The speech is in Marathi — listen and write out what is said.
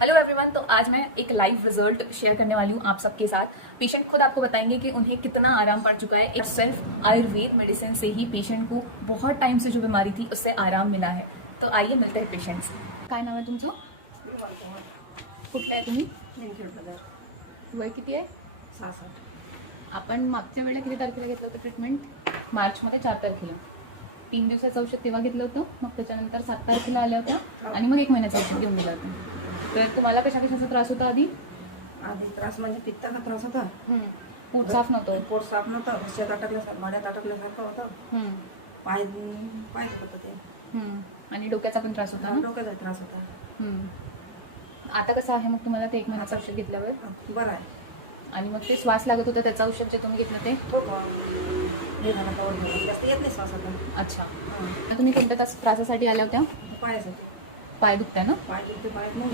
Hello everyone. तो आज मैं एक लाइव रिजल्ट शेयर करने वाली हूँ आप सबके साथ। पेशेंट खुद आपको बताएंगे कि उन्हें कितना आराम पड़ चुका है। एक सेल्फ आयुर्वेद मेडिसिन से ही पेशेंट को बहुत टाइम से जो बीमारी थी उससे आराम मिला है। तो आइए मिलते हैं पेशेंट से। काय नाव आहे तुमचं? कुठलं आहे तुम्ही? वय किती आहे? 66. आपण मागच्या वेळेला किती तारखेला घेतलं होतं ट्रीटमेंट? मार्चमध्ये 4 तारखेला 3 दिवसाचं औषध तेव्हा घेतलं होतं, मग त्याच्यानंतर 7 तारखेला आल्या होत्या आणि मग 1 महिन्याचं औषध घेऊन दिलं होतं. तर तुम्हाला कशाचा त्रास होता आधी? आधी त्रास म्हणजे पित्ताचा त्रास होता. पोट साफ नव्हतं. पोट साफ नव्हतं, शेत अटकल्यासारखं, भाड्यात अटकल्यासारखं होतं. पाय पाय होतं ते. आणि डोक्याचा पण त्रास होता ना? डोक्याचा त्रास होता. आता कसं आहे मग तुम्हाला ते 1 महिन्याचं औषध घेतल्यावर? बरं आहे. आणि मग ते श्वास लागत होतं त्याचं औषध जे तुम्ही घेतलं ते? हो का? हे झालं का वगैरे जास्त येत नाही श्वास आता. अच्छा. तर तुम्ही कोणत्या त्रासासाठी आल्या होत्या? पायासाठी पाय दुखताय ना? पाय दुखते, पायात मग